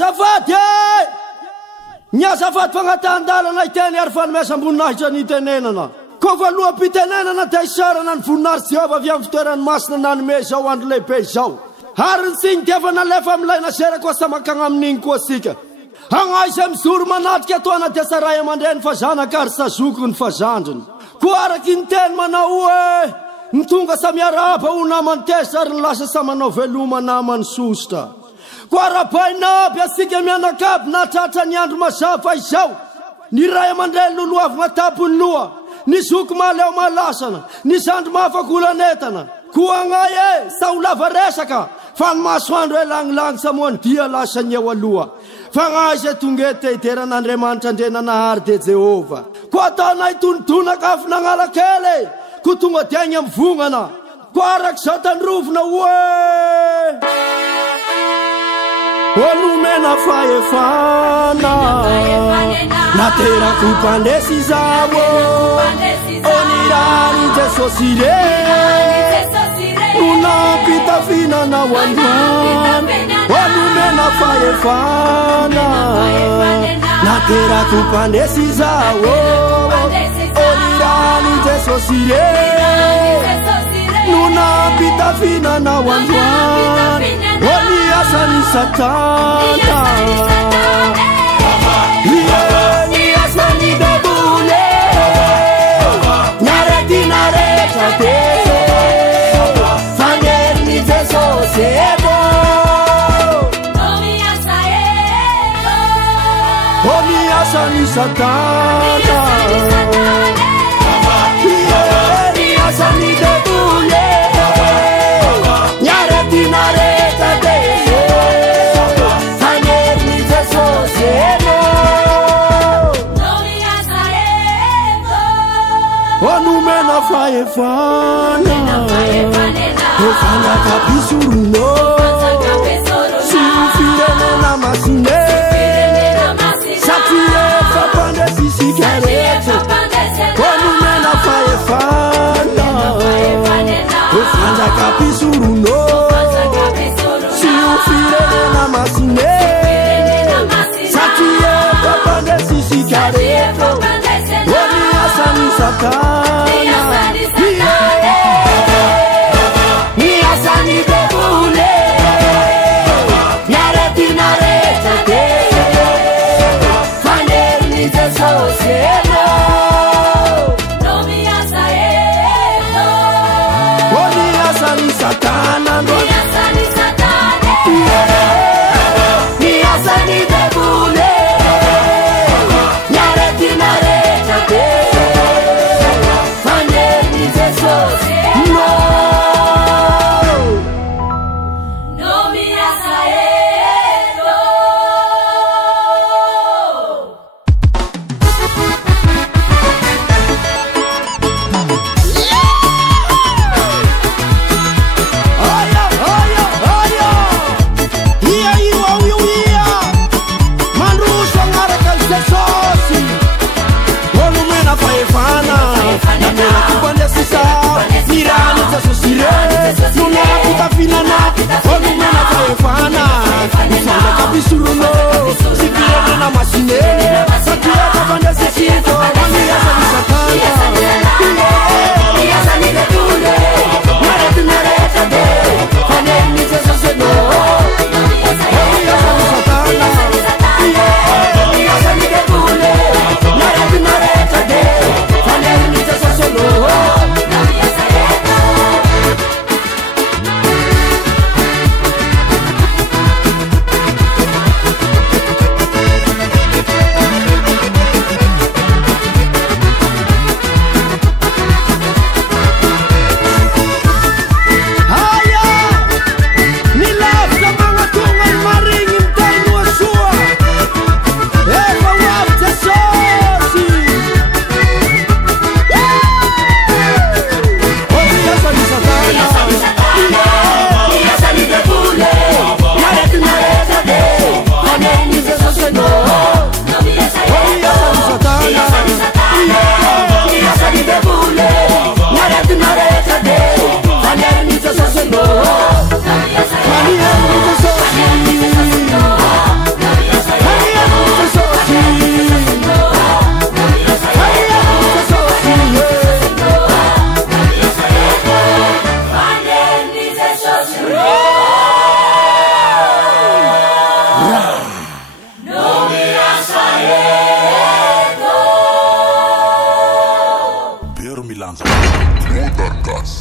azafady ny azafady fagnatandalana iteny ary fanomesa amboninahitra ny tenenana ko voaloham-pitenenana dia isarana ny voninahitsy Jehovah avy amin'ny fitoerany masina nanome zao andro lehibe izao ary ny siny dia efa nalefa amilaina sera koa samakagna amin'igny koa sika hagnaisa mizoro manatrika atoana dia saray aman-dreny fa zanaka ary sazoko ny fazandriny ko araky ny teny manao hoe ny tonga samiaraba ho namany tesa ary ny lasa samanao veloma namany sosotra ko arabaina aby asika mianakaby na tratra ny andro mazava izao ny ray aman-dreny loloavagna tapony loha ny zoko maleo malasana ny zandro mahafakolanetana ko agnay sa ho lava resaka fa ny masoandro e langilangy samoany dia lasa ny eo aloha fa gnay tonga te iteran'Andriamanitra andrenanahary de Jehova ko ataonay tonodonaka afy nagnala kely ko tonga dia agny amivongana ko araky zao tandrovona hoe olomena fahefana naterako mpandesy izao onirany Jesosy re unampitafinana wandani olomena fahefana naterako mpandesy izao onirany Jesosy re unampitafinana wandani Niasani satana niasani debule nareti nareta tese fanerni Jesús ego niasani satana niasani debule nareti nareta tese onumena faefana efana kapisuruno sifirene masine satie fapande sisikerete onumena faefana efana kapisuruno sifirene masine satie fapande sisikerete Niasani satana niasani debule nareti nareta tese fanerni Jesús ego niasani satana niasani debule nareti nareta tese fanerni Jesús Gasy.